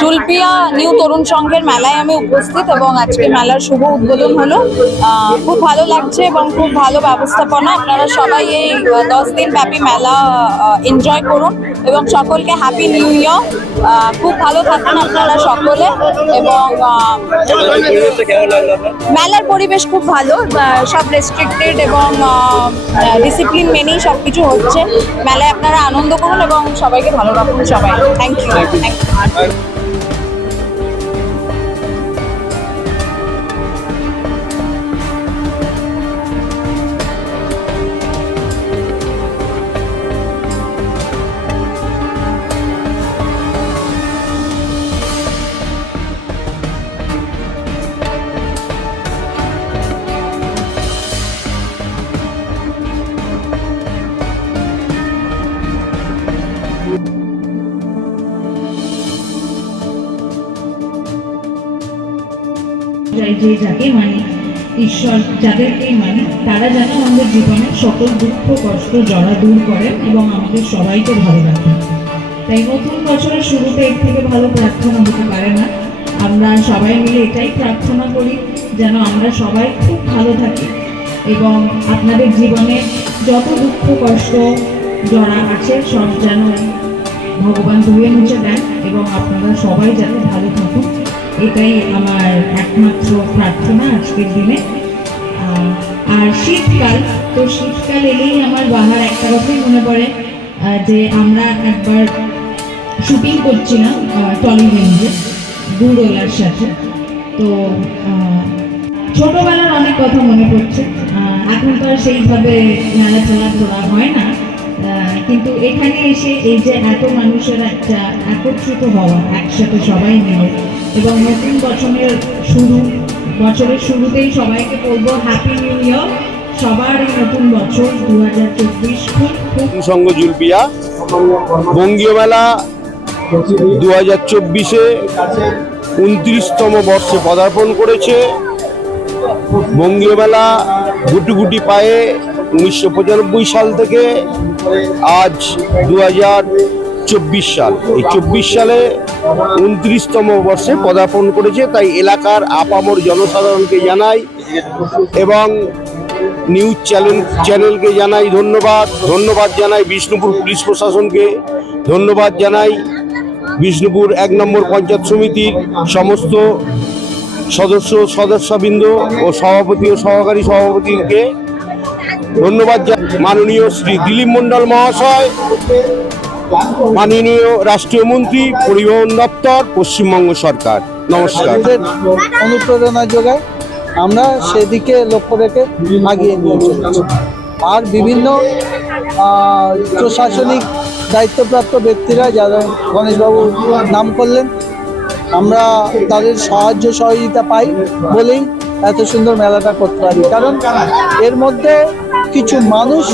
জুলপিয়া new তরুণ সংঘের মেলায় আমি উপস্থিত এবং আজকে মেলার শুভ উদ্বোধন হলো। খুব ভালো লাগছে এবং খুব ভালো ব্যবস্থাপনা। আপনারা সবাই এই 10 দিন ব্যাপী মেলা এনজয় করুন এবং সকলকে হ্যাপি নিউ ইয়ার। খুব ভালো থাকুন আপনারা সকলে। এবং মেলার পরিবেশ খুব ভালো, সব রেস্ট্রিক্টেড এবং ডিসিপ্লিন মেনেই সবকিছু হচ্ছে। মেলায় আপনারা আনন্দ করুন এবং সবাইকে ভালো রাখুন সবাই। Thank you. যে যাকে মানে ঈশ্বর যাদেরকেই মানে তারা যেন আমাদের জীবনের সকল দুঃখ কষ্ট জড়া দূর করেন এবং আমাদের সবাইকে ভালো রাখেন। তাই নতুন বছরের শুরুতে এর থেকে ভালো প্রার্থনা হতে পারে না। আমরা সবাই মিলে এটাই প্রার্থনা করি যেন আমরা সবাই খুব ভালো থাকি এবং আপনাদের জীবনে যত দুঃখ কষ্ট জড়া আছে সব যেন ভগবান ধুয়ে মুছে দেন এবং আপনারা সবাই যেন ভালো থাকুন। এটাই আমার একমাত্র প্রার্থনা আজকের দিনে। আর শীতকাল, তো শীতকাল এলেই আমার বাহার একটা কথাই মনে পড়ে যে আমরা একবার শুটিং করছিলাম টলিগঞ্জে গুড়ওয়ালার সাথে। তো ছোটবেলার অনেক কথা মনে পড়ছে। এখন তো আর সেইভাবে মেলা ঠেলা ধরা হয় না, কিন্তু এখানে এসে এই যে এত মানুষের একটা একত্রিত হওয়া একসাথে সবাই মিলে এবং নতুন বছরের শুরুতেই সবাইকে বলবো হ্যাপি নিউ ইয়ার। সবার এই নতুন বছর 2024 খুব সংঘ জুলপিয়া বঙ্গীয় মেলা 2024-এ 29তম বর্ষে পদার্পণ করেছে। বঙ্গীয় মেলা গুটি গুটি পায়ে 1995 সাল থেকে আজ 2024 সাল, এই 24 সালে 29তম বর্ষে পদার্পণ করেছে। তাই এলাকার আপামর জনসাধারণকে জানাই এবং নিউজ চ্যানেলকে জানাই ধন্যবাদ জানাই বিষ্ণুপুর পুলিশ প্রশাসনকে ধন্যবাদ জানাই, বিষ্ণুপুর 1 নম্বর পঞ্চায়েত সমিতির সমস্ত সদস্যবৃন্দ ও সভাপতি ও সহকারী সভাপতিকে ধন্যবাদ। মাননীয় শ্রী দিলীপ মণ্ডল মহাশয়, মাননীয় রাষ্ট্রীয় মন্ত্রী পরিবহন দপ্তর পশ্চিমবঙ্গ সরকার, নমস্কার। অনুপ্রেরণা যোগায়, আমরা সেদিকে লক্ষ্য রেখে এগিয়ে নিয়ে চলেছি। আর বিভিন্ন প্রশাসনিক দায়িত্বপ্রাপ্ত ব্যক্তিরা যারা গণেশবাবু নাম করলেন, আমরা তাদের সাহায্য সহযোগিতা পাই বলেই এত সুন্দর মেলাটা করতে পারি। কারণ এর মধ্যে কিছু মানুষ